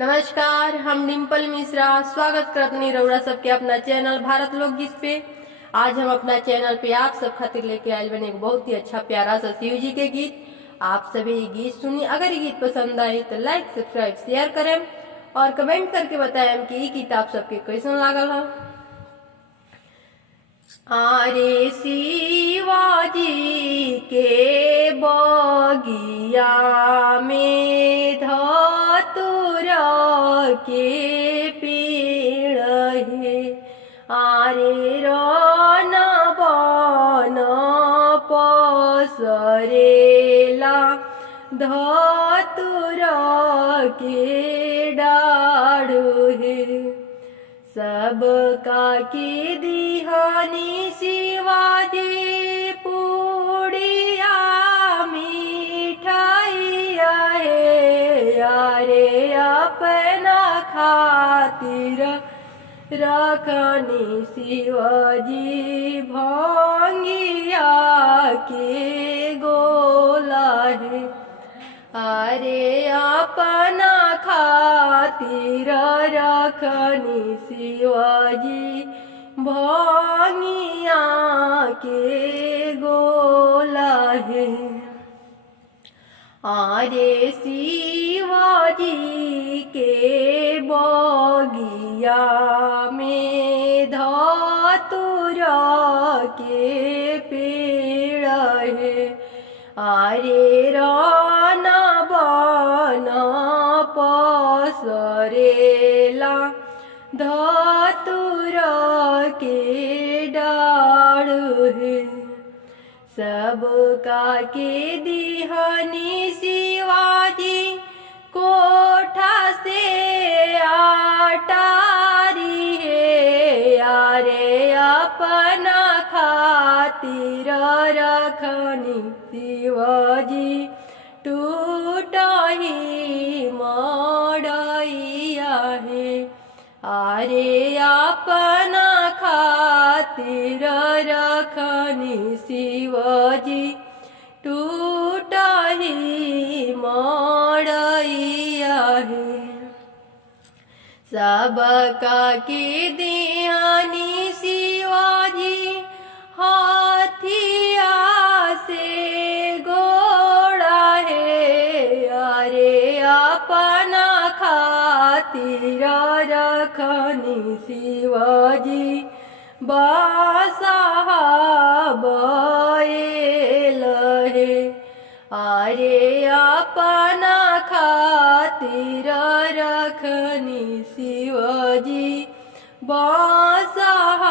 नमस्कार, हम डिम्पल मिश्रा स्वागत करतनी रउरा सबके अपना चैनल भारत लोकगीत पे। आज हम अपना चैनल पे आप सब खातिर लेके आए बने एक बहुत ही अच्छा प्यारा सा शिव जी के गीत। आप सभी ये गीत सुनिए। अगर ये गीत पसंद आए तो लाइक सब्सक्राइब शेयर करें और कमेंट करके बताएं कि ये गीत आप सबके कैसन लागल है। आरे शिवाजी के बगिया में धतुरा के पेड़ है। आरे रन बन पसरेला धतुरा के डाढ़ है। सबका की दिहानी शिवाजी पूड़िया मिठाइया है। यारे अपना खातिर रखनी शिवाजी भांगिया के गोला है। अरे अपना खातिर रखनी शिवाजी भांगिया के गोला है। अरे शिवाजी के बगिया में धतुरा के पेड़ है। अरे रन बन पसरेला धतुरा के डाढ़ है। सबका के दिहानी शिवाजी कोठा से आटारी है। यारे अपना खातिर रखनी शिवाजी टूटही मड़ैया है। अरे अपना खातिर रखनी शिवाजी टूटही मड़ैया है। सबका के दिहानी शिवाजी हाथिया से गोड़ा है। अरे अपना खातिर रखनी शिवाजी बादशाह बैल है। अरे अपना खातिर रखनी शिवाजी बादशाह